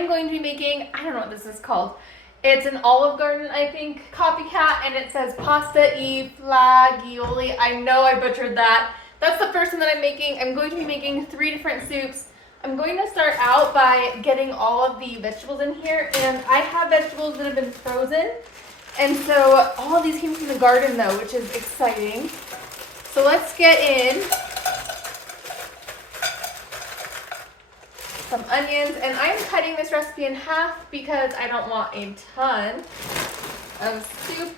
I'm going to be making, I don't know what this is called. It's an Olive Garden, I think, copycat, and it says pasta e Fagioli. I know I butchered that. That's the first one that I'm making. I'm going to be making 3 different soups. I'm going to start out by getting all of the vegetables in here, and I have vegetables that have been frozen. And so all of these came from the garden though, which is exciting. So let's get in some onions, and I'm cutting this recipe in half because I don't want a ton of soup.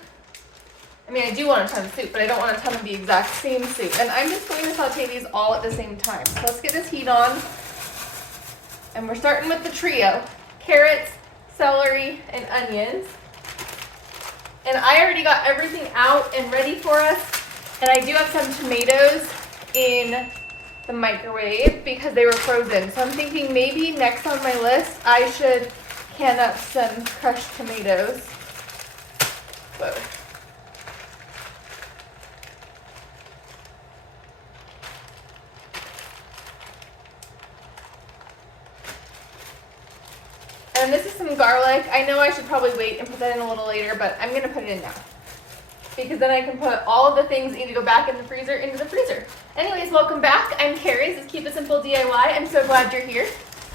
I mean, I do want a ton of soup, but I don't want a ton of the exact same soup. And I'm just going to saute these all at the same time. So let's get this heat on. And we're starting with the trio: carrots, celery, and onions. And I already got everything out and ready for us. And I do have some tomatoes in the microwave because they were frozen. So I'm thinking maybe next on my list, I should can up some crushed tomatoes. Whoa. And this is some garlic. I know I should probably wait and put that in a little later, but I'm gonna put it in now, because then I can put all of the things that need to go back in the freezer into the freezer. Anyways, welcome back. I'm Carrie. This is Keep It Simple DIY. I'm so glad you're here.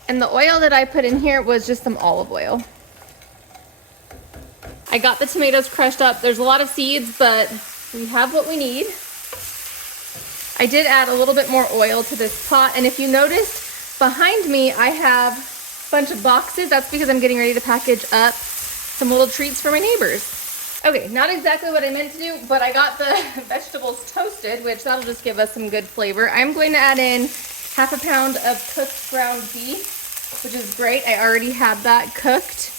And the oil that I put in here was just some olive oil. I got the tomatoes crushed up. There's a lot of seeds, but we have what we need. I did add a little bit more oil to this pot, and if you noticed behind me, I have a bunch of boxes. That's because I'm getting ready to package up some little treats for my neighbors. Okay, not exactly what I meant to do, but I got the vegetables toasted, which that'll just give us some good flavor. I'm going to add in half a pound of cooked ground beef, which is great. I already had that cooked.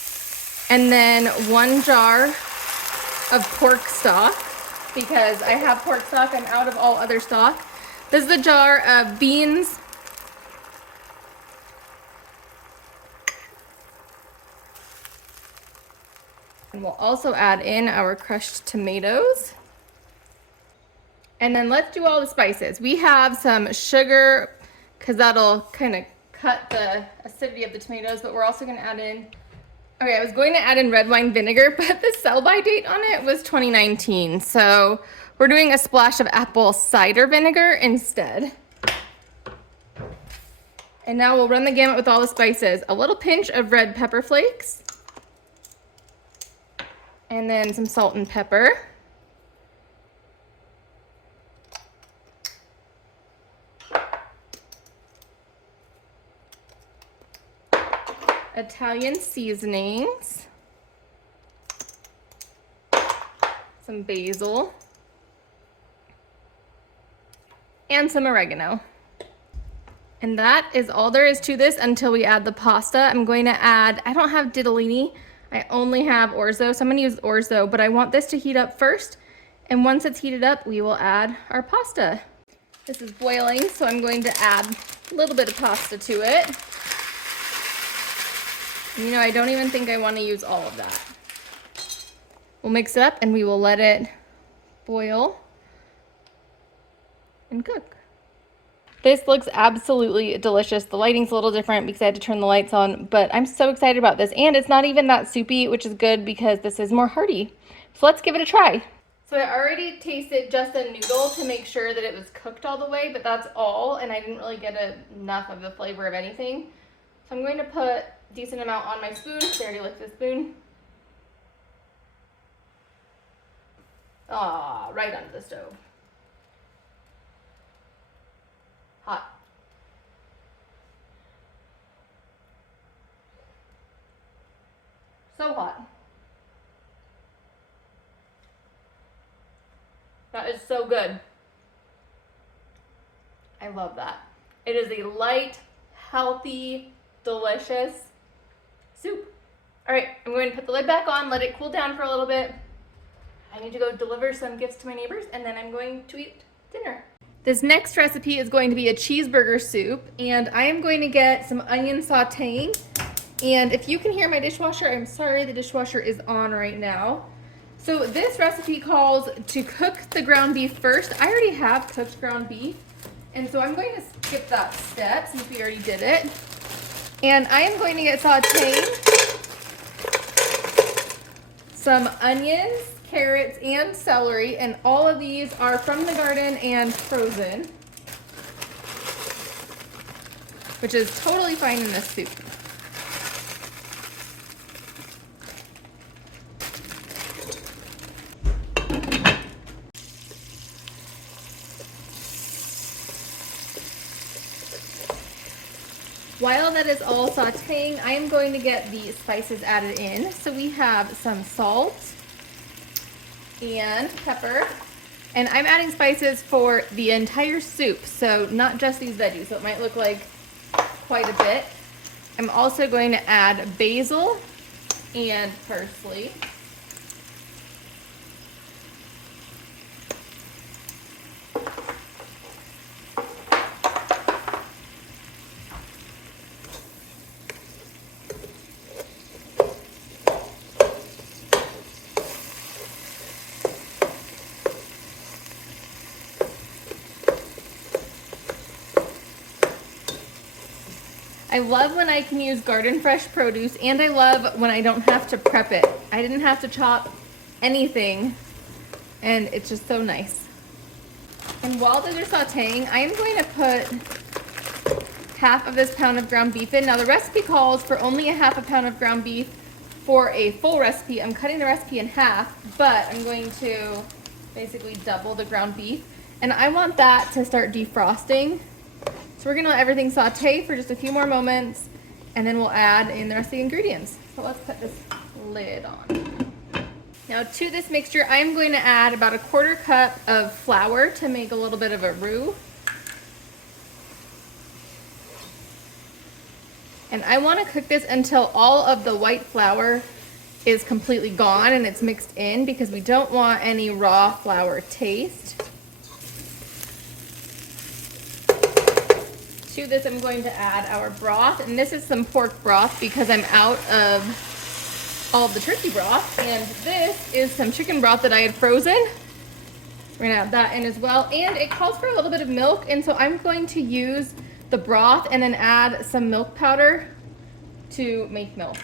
And then 1 jar of pork stock, because I have pork stock. I'm out of all other stock. This is a jar of beans. And we'll also add in our crushed tomatoes. And then let's do all the spices. We have some sugar, because that'll kind of cut the acidity of the tomatoes, but we're also going to add in, okay, I was going to add in red wine vinegar, but the sell-by date on it was 2019. So we're doing a splash of apple cider vinegar instead. And now we'll run the gamut with all the spices. A little pinch of red pepper flakes. And then some salt and pepper. Italian seasonings. Some basil. And some oregano. And that is all there is to this until we add the pasta. I'm going to add, I don't have ditalini. I only have orzo, so I'm gonna use orzo, but I want this to heat up first. And once it's heated up, we will add our pasta. This is boiling, so I'm going to add a little bit of pasta to it. You know, I don't even think I wanna use all of that. We'll mix it up and we will let it boil and cook. This looks absolutely delicious. The lighting's a little different because I had to turn the lights on, but I'm so excited about this. And it's not even that soupy, which is good because this is more hearty. So let's give it a try. So I already tasted just a noodle to make sure that it was cooked all the way, but that's all. And I didn't really get enough of the flavor of anything. So I'm going to put a decent amount on my spoon. I already licked the spoon. Ah, right onto the stove. Hot. So hot. That is so good. I love that. It is a light, healthy, delicious soup. All right, I'm going to put the lid back on, let it cool down for a little bit. I need to go deliver some gifts to my neighbors, and then I'm going to eat dinner. This next recipe is going to be a cheeseburger soup, and I am going to get some onion sauteing. And if you can hear my dishwasher, I'm sorry, the dishwasher is on right now. So this recipe calls to cook the ground beef first. I already have cooked ground beef, and so I'm going to skip that step since we already did it. And I am going to get sauteing some onions, carrots, and celery, and all of these are from the garden and frozen, which is totally fine in this soup. While that is all sauteing, I am going to get the spices added in. So we have some salt and pepper, and I'm adding spices for the entire soup, so not just these veggies, so it might look like quite a bit. I'm also going to add basil and parsley. I love when I can use garden fresh produce, and I love when I don't have to prep it. I didn't have to chop anything, and it's just so nice. And while those are sauteing, I am going to put half of this pound of ground beef in. Now the recipe calls for only a half a pound of ground beef for a full recipe. I'm cutting the recipe in half, but I'm going to basically double the ground beef. And I want that to start defrosting. So we're gonna let everything saute for just a few more moments, and then we'll add in the rest of the ingredients. So let's put this lid on. Now to this mixture, I'm going to add about 1/4 cup of flour to make a little bit of a roux. And I wanna cook this until all of the white flour is completely gone and it's mixed in, because we don't want any raw flour taste. To this, I'm going to add our broth, and this is some pork broth because I'm out of all of the turkey broth, and this is some chicken broth that I had frozen. We're gonna add that in as well, and it calls for a little bit of milk, and so I'm going to use the broth and then add some milk powder to make milk.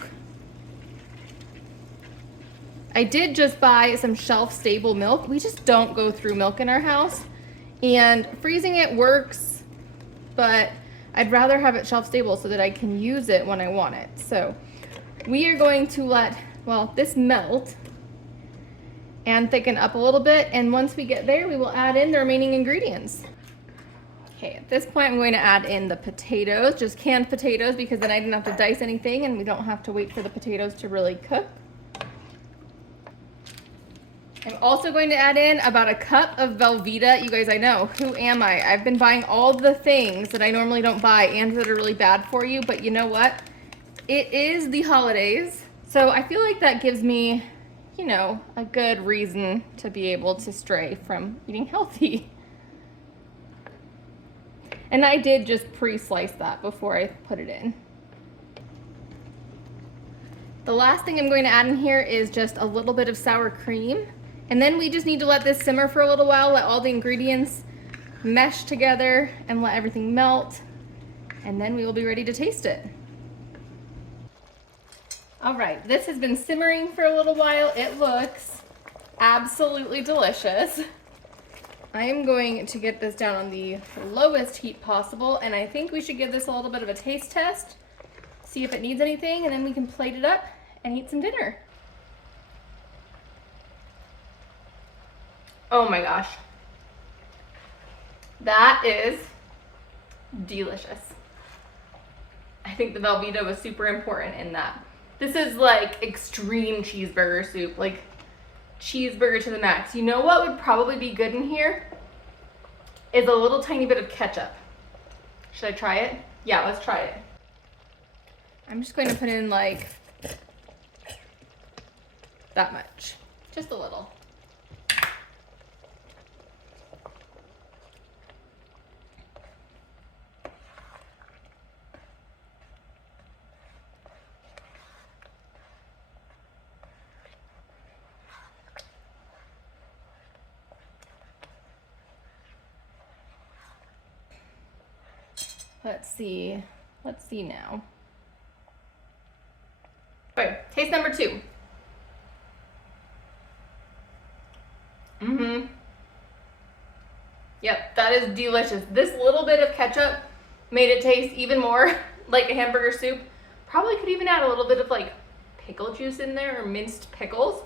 I did just buy some shelf-stable milk. We just don't go through milk in our house, and freezing it works, but I'd rather have it shelf stable so that I can use it when I want it. So we are going to let, well, this melt and thicken up a little bit, and once we get there, we will add in the remaining ingredients. Okay, at this point, I'm going to add in the potatoes, just canned potatoes, because then I didn't have to dice anything and we don't have to wait for the potatoes to really cook. I'm also going to add in about 1 cup of Velveeta. You guys, I know, who am I? I've been buying all the things that I normally don't buy and that are really bad for you, but you know what? It is the holidays, so I feel like that gives me, you know, a good reason to be able to stray from eating healthy. And I did just pre-slice that before I put it in. The last thing I'm going to add in here is just a little bit of sour cream. And then we just need to let this simmer for a little while, let all the ingredients mesh together and let everything melt. And then we will be ready to taste it. All right, this has been simmering for a little while. It looks absolutely delicious. I am going to get this down on the lowest heat possible, and I think we should give this a little bit of a taste test, see if it needs anything, and then we can plate it up and eat some dinner. Oh my gosh. That is delicious. I think the Velveeta was super important in that. This is like extreme cheeseburger soup, like cheeseburger to the max. You know what would probably be good in here? Is a little tiny bit of ketchup. Should I try it? Yeah, let's try it. I'm just going to put in like that much, just a little. Let's see now. Taste number 2. Yep, that is delicious. This little bit of ketchup made it taste even more like a hamburger soup. Probably could even add a little bit of like pickle juice in there or minced pickles.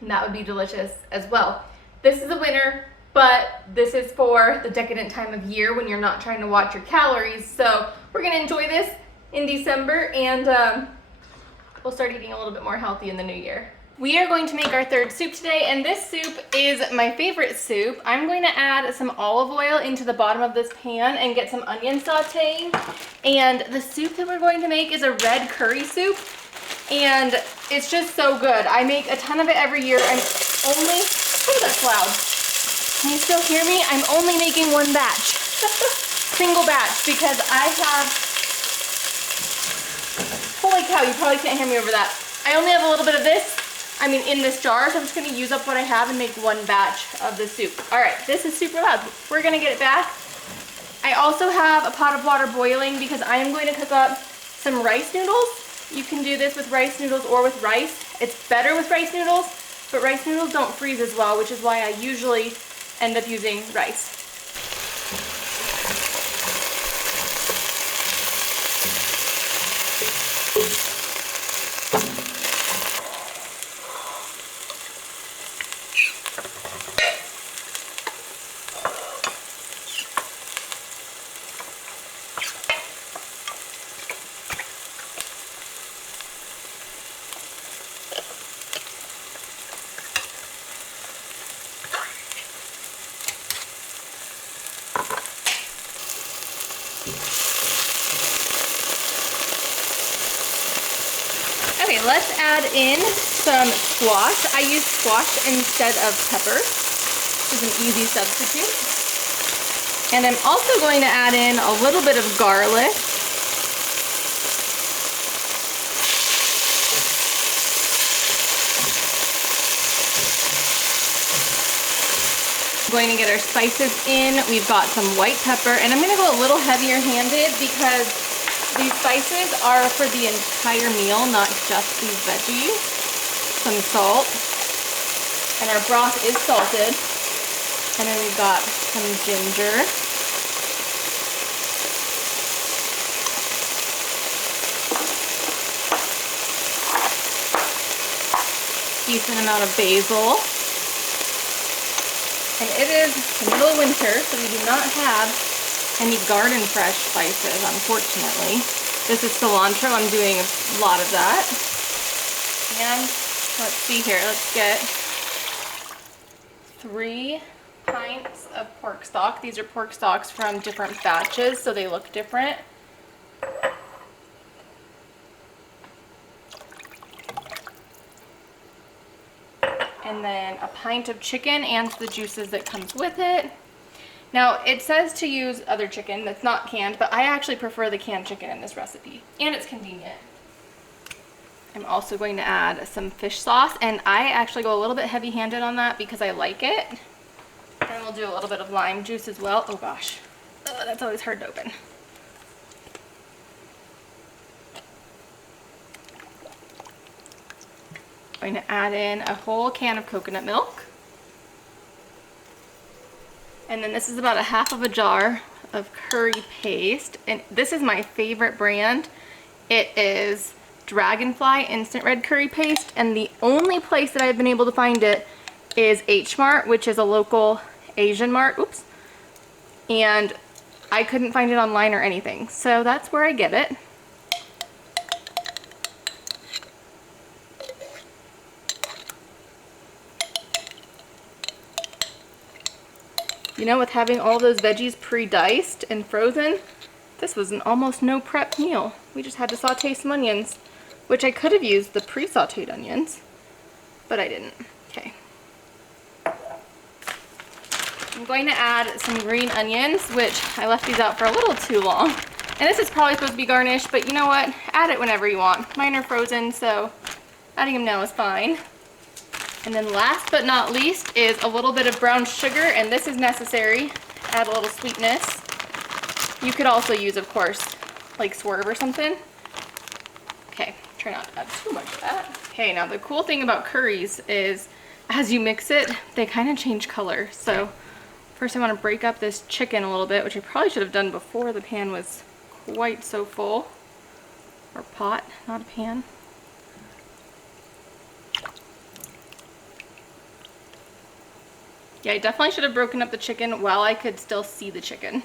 And that would be delicious as well. This is a winner, but this is for the decadent time of year when you're not trying to watch your calories. So we're gonna enjoy this in December, and we'll start eating a little bit more healthy in the new year. We are going to make our third soup today, and this soup is my favorite soup. I'm going to add some olive oil into the bottom of this pan and get some onion sauteing. And the soup that we're going to make is a red curry soup, and it's just so good. I make a ton of it every year. I'm only, oh, that's loud. Can you still hear me? I'm only making one batch, single batch, because I have, holy cow, you probably can't hear me over that. I only have a little bit of this. In this jar, so I'm just gonna use up what I have and make one batch of the soup. All right, this is super loud. We're gonna get it back. I also have a pot of water boiling because I am going to cook up some rice noodles. You can do this with rice noodles or with rice. It's better with rice noodles, but rice noodles don't freeze as well, which is why I usually end up using rice. Okay, let's add in some squash. I use squash instead of pepper, which is an easy substitute. And I'm also going to add in a little bit of garlic. Going to get our spices in. We've got some white pepper, and I'm going to go a little heavier handed because these spices are for the entire meal, not just these veggies. Some salt, and our broth is salted. And then we've got some ginger. Decent amount of basil. And it is the middle of winter, so we do not have any garden fresh spices, unfortunately. This is cilantro. I'm doing a lot of that. And let's see here. Let's get 3 pints of pork stock. These are pork stocks from different batches, so they look different. And then a pint of chicken and the juices that comes with it. Now, it says to use other chicken that's not canned, but I actually prefer the canned chicken in this recipe, and it's convenient. I'm also going to add some fish sauce, and I actually go a little bit heavy-handed on that because I like it. And we'll do a little bit of lime juice as well. Oh gosh, that's always hard to open. I'm going to add in a whole can of coconut milk. And then this is about 1/2 of a jar of curry paste. And this is my favorite brand. It is Dragonfly Instant Red Curry Paste. And the only place that I've been able to find it is H Mart, which is a local Asian mart. Oops. And I couldn't find it online or anything. So that's where I get it. You know, with having all those veggies pre-diced and frozen, this was an almost no prep meal. We just had to saute some onions, which I could have used the pre-sauteed onions, but I didn't. Okay. I'm going to add some green onions, which I left these out for a little too long. And this is probably supposed to be garnished, but you know what? Add it whenever you want. Mine are frozen, so adding them now is fine. And then last but not least is a little bit of brown sugar, and this is necessary. Add a little sweetness. You could also use, of course, like Swerve or something. Okay, Try not to add too much of that. Okay, now the cool thing about curries is as you mix it, they kind of change color. So first I want to break up this chicken a little bit, which I probably should have done before the pan was quite so full. Or pot, not a pan. Yeah, I definitely should have broken up the chicken while I could still see the chicken.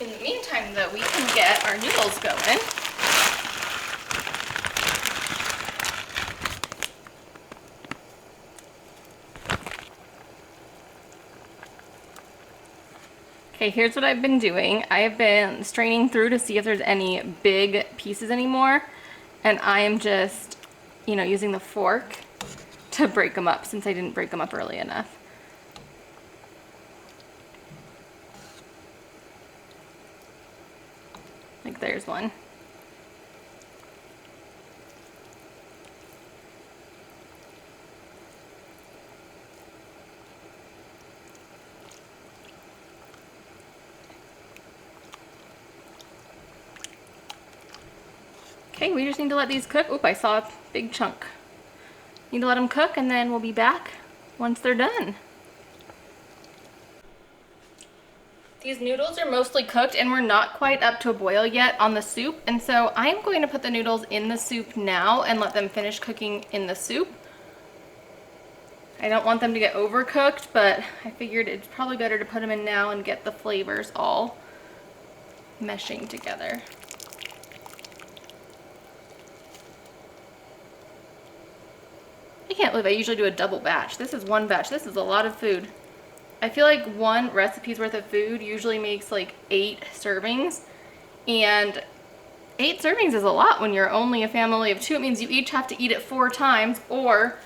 In the meantime, though, we can get our noodles going. Okay, here's what I've been doing. I have been straining through to see if there's any big pieces anymore. And I am just, you know, using the fork to break them up since I didn't break them up early enough. Like there's one. Okay, we just need to let these cook. Oop, I saw a big chunk. Need to let them cook and then we'll be back once they're done. These noodles are mostly cooked and we're not quite up to a boil yet on the soup. And so I'm going to put the noodles in the soup now and let them finish cooking in the soup. I don't want them to get overcooked, but I figured it's probably better to put them in now and get the flavors all meshing together. I can't believe I usually do a double batch. This is one batch. This is a lot of food. I feel like one recipe's worth of food usually makes like 8 servings. And 8 servings is a lot when you're only a family of 2. It means you each have to eat it 4 times, or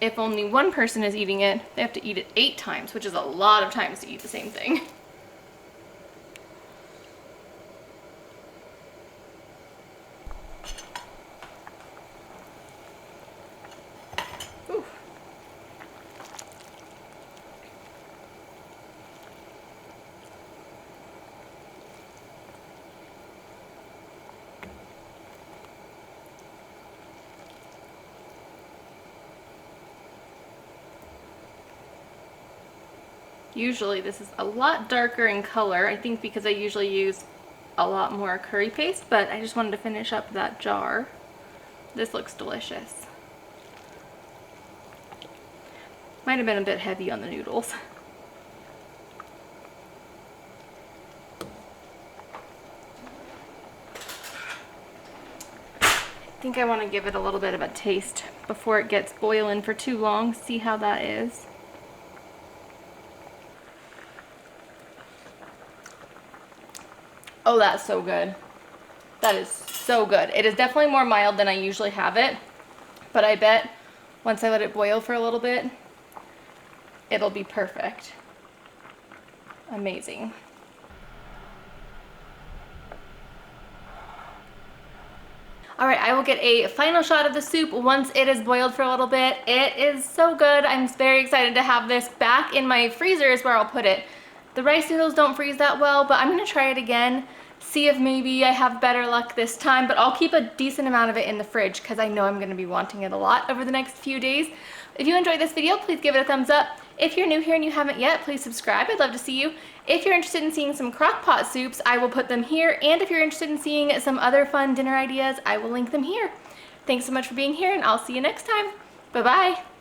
if only one person is eating it, they have to eat it 8 times, which is a lot of times to eat the same thing. Usually this is a lot darker in color, I think because I usually use a lot more curry paste, but I just wanted to finish up that jar. This looks delicious. Might have been a bit heavy on the noodles. I think I want to give it a little bit of a taste before it gets boiling for too long, see how that is. Oh, that's so good. That is so good. It is definitely more mild than I usually have it, but I bet once I let it boil for a little bit, it'll be perfect. Amazing. All right, I will get a final shot of the soup once it is boiled for a little bit. It is so good. I'm very excited to have this back in my freezer is where I'll put it. The rice noodles don't freeze that well, but I'm gonna try it again, see if maybe I have better luck this time, but I'll keep a decent amount of it in the fridge because I know I'm gonna be wanting it a lot over the next few days. If you enjoyed this video, please give it a thumbs up. If you're new here and you haven't yet, please subscribe. I'd love to see you. If you're interested in seeing some crock pot soups, I will put them here. And if you're interested in seeing some other fun dinner ideas, I will link them here. Thanks so much for being here and I'll see you next time. Bye-bye.